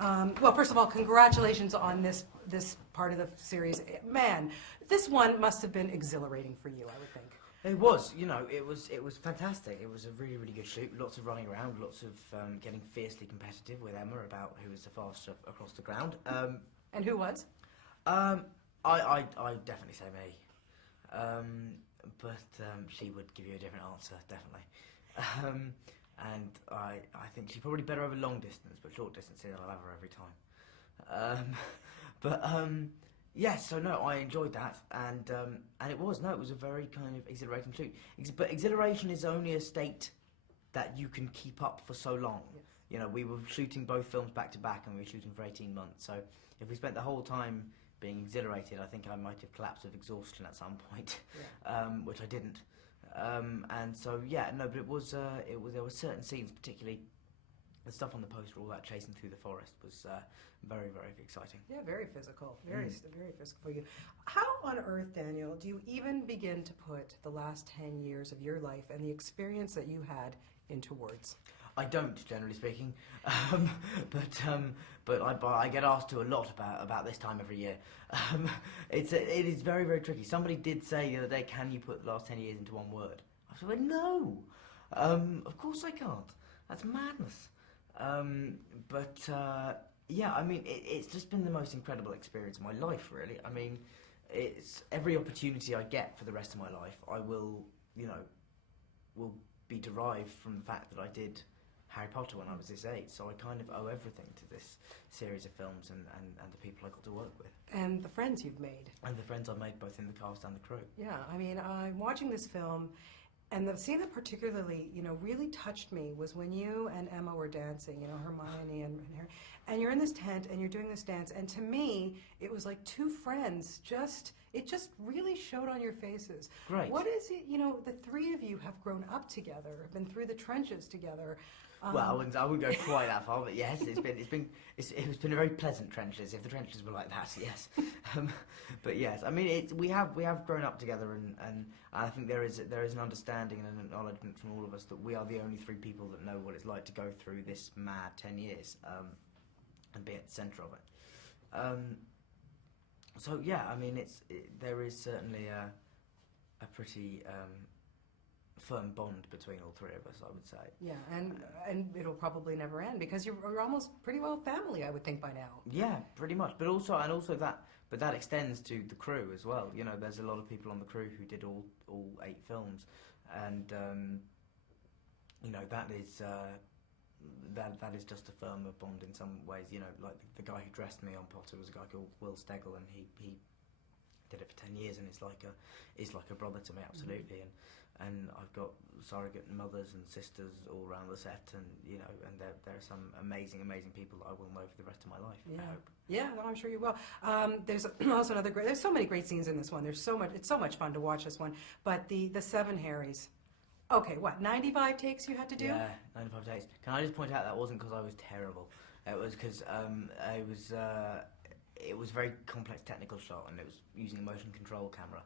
Well, first of all, congratulations on this part of the series. Man, this one must have been exhilarating for you, I would think. It was, you know, it was fantastic. It was a really, really good shoot. Lots of running around, lots of getting fiercely competitive with Emma about who was the fastest across the ground. And who was? I definitely say me. But she would give you a different answer, definitely. And I think she's probably better over long distance, but short distance, I'll have her every time. Yes, so no, I enjoyed that, and it was a very kind of exhilarating shoot. But exhilaration is only a state that you can keep up for so long. Yes. You know, we were shooting both films back to back, and we were shooting for 18 months. So if we spent the whole time being exhilarated, I think I might have collapsed of exhaustion at some point, yeah. Which I didn't. And so yeah, no, but there were certain scenes, particularly the stuff on the poster, all that chasing through the forest was very, very exciting. Yeah, very physical, very physical for you. How on earth, Daniel, do you even begin to put the last 10 years of your life and the experience that you had into words? I don't, generally speaking, but I get asked to a lot about this time every year. It is very, very tricky. Somebody did say the other day, "Can you put the last 10 years into one word?" I said, well, no, of course I can't. That's madness. Yeah, I mean, it's just been the most incredible experience of my life, really. I mean, it's every opportunity I get for the rest of my life, I will, will be derived from the fact that I did Harry Potter when I was this age, so I kind of owe everything to this series of films and the people I got to work with. And the friends you've made. And the friends I've made both in the cast and the crew. Yeah, I mean, I'm watching this film, and the scene that particularly, really touched me was when you and Emma were dancing, Hermione and Harry, and you're in this tent and you're doing this dance, and to me, it was like two friends, it just really showed on your faces. Great. What is it, the three of you have grown up together, have been through the trenches together. Well, I wouldn't go quite that far, but yes, it's been a very pleasant trenches. If the trenches were like that, yes. But yes, I mean, we have grown up together, and I think there is an understanding and an acknowledgement from all of us that we are the only three people that know what it's like to go through this mad 10 years, and be at the centre of it. So yeah, I mean, there is certainly a pretty firm bond between all three of us, I would say. Yeah, and it'll probably never end because you're almost pretty well family, I would think, by now. Yeah, pretty much. But that extends to the crew as well. There's a lot of people on the crew who did all 8 films, and that is just a firmer bond in some ways. Like the guy who dressed me on Potter was a guy called Will Stegel, and he did it for 10 years, and it's like a brother to me, absolutely. And I've got surrogate mothers and sisters all around the set, and there are some amazing people that I will know for the rest of my life. Yeah. I hope. Yeah, well, I'm sure you will. There's also there's so many great scenes in this one. It's so much fun to watch this one. But the 7 Harrys. Okay, what, 95 takes you had to do? Yeah, 95 takes. Can I just point out that wasn't because I was terrible. It was because it was a very complex technical shot, and it was using a motion control camera,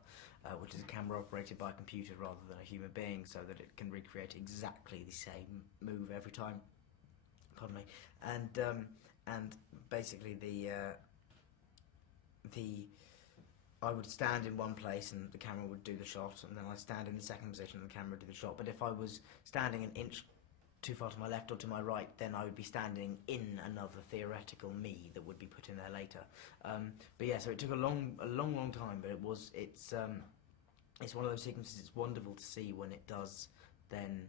which is a camera operated by a computer rather than a human being, so that it can recreate exactly the same move every time. Pardon me. And basically I would stand in one place and the camera would do the shot, and then I'd stand in the second position and the camera would do the shot. But if I was standing an inch too far to my left or to my right, then I would be standing in another theoretical me that would be put in there later. But yeah, so it took a long time, but it's one of those sequences. It's wonderful to see when it does then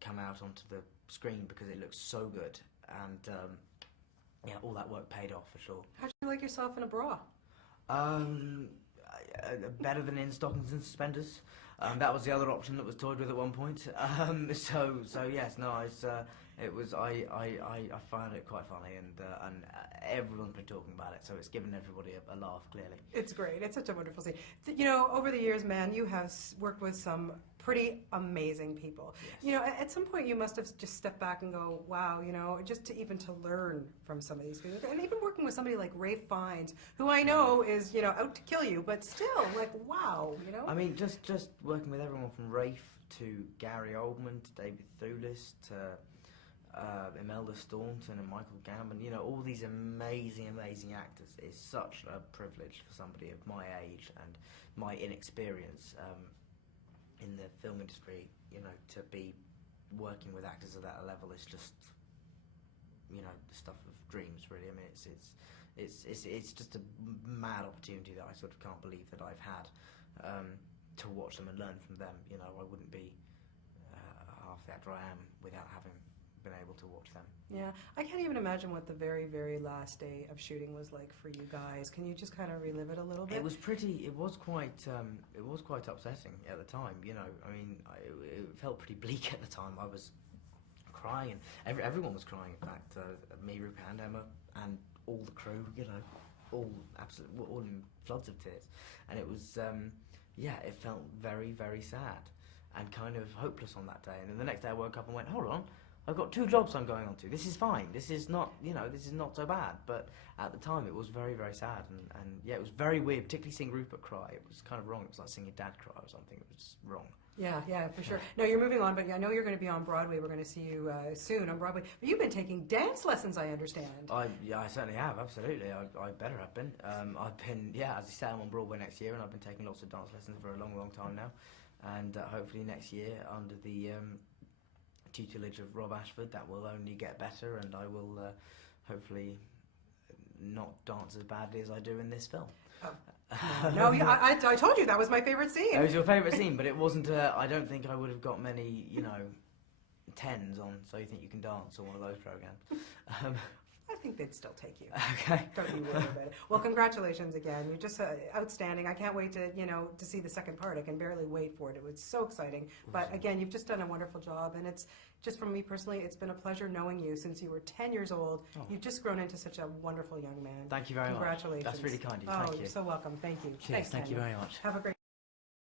come out onto the screen, because it looks so good, and yeah, all that work paid off for sure. How'd you like yourself in a bra? Better than in stockings and suspenders. That was the other option that was toyed with at one point. So yes, no, I found it quite funny, and everyone's been talking about it, so it's given everybody a laugh, clearly. It's great. It's such a wonderful scene. Over the years, man, you have worked with some pretty amazing people. Yes. At some point you must have just stepped back and go, wow, just to learn from some of these people. And even working with somebody like Ralph Fiennes, who I know is, out to kill you, but still, like, wow, I mean, just working with everyone from Rafe to Gary Oldman to David Thewlis to Imelda Staunton and Michael Gambon, you know, all these amazing, amazing actors. It's such a privilege for somebody of my age and my inexperience in the film industry, you know, to be working with actors at that level is just, you know, the stuff of dreams, really. I mean, it's just a mad opportunity that I sort of can't believe that I've had to watch them and learn from them. You know, I wouldn't be half the actor I am without having been able to watch them. Yeah, I can't even imagine what the very, very last day of shooting was like for you guys. Can you just kind of relive it a little bit? It was quite upsetting at the time. You know, I mean, it felt pretty bleak at the time. I was crying, and everyone was crying. In fact, me, Rupert, and Emma, and all the crew. You know, all in floods of tears, and it was, yeah, it felt very, very sad and kind of hopeless on that day. And then the next day, I woke up and went, hold on. I've got 2 jobs I'm going on to. This is fine. This is not, you know, this is not so bad. But at the time, it was very, very sad. And yeah, it was very weird, particularly seeing Rupert cry. It was kind of wrong. It was like seeing your dad cry or something. It was just wrong. Yeah, for sure. No, you're moving on, but I know you're going to be on Broadway. We're going to see you soon on Broadway. But you've been taking dance lessons, I understand. Yeah, I certainly have, absolutely. I better have been. I've been, yeah, as you say, I'm on Broadway next year, and I've been taking lots of dance lessons for a long, long time now. And hopefully next year, under the tutelage of Rob Ashford, that will only get better, and I will hopefully not dance as badly as I do in this film. Oh. No, I told you that was my favourite scene. It was your favourite scene, but it wasn't. I don't think I would have got many, you know, 10s on So You Think You Can Dance or one of those programmes. I think they'd still take you. Okay. Don't you worry about it. Well, congratulations again. You're just outstanding. I can't wait to, you know, to see the second part. I can barely wait for it. It was so exciting. But again, you've just done a wonderful job, and it's just from me personally, it's been a pleasure knowing you since you were 10 years old. Oh. You've just grown into such a wonderful young man. Thank you very much. Congratulations. That's really kind of you. Oh, Thank you. you're so welcome. Thank you. Cheers. Thank you very much. Have a great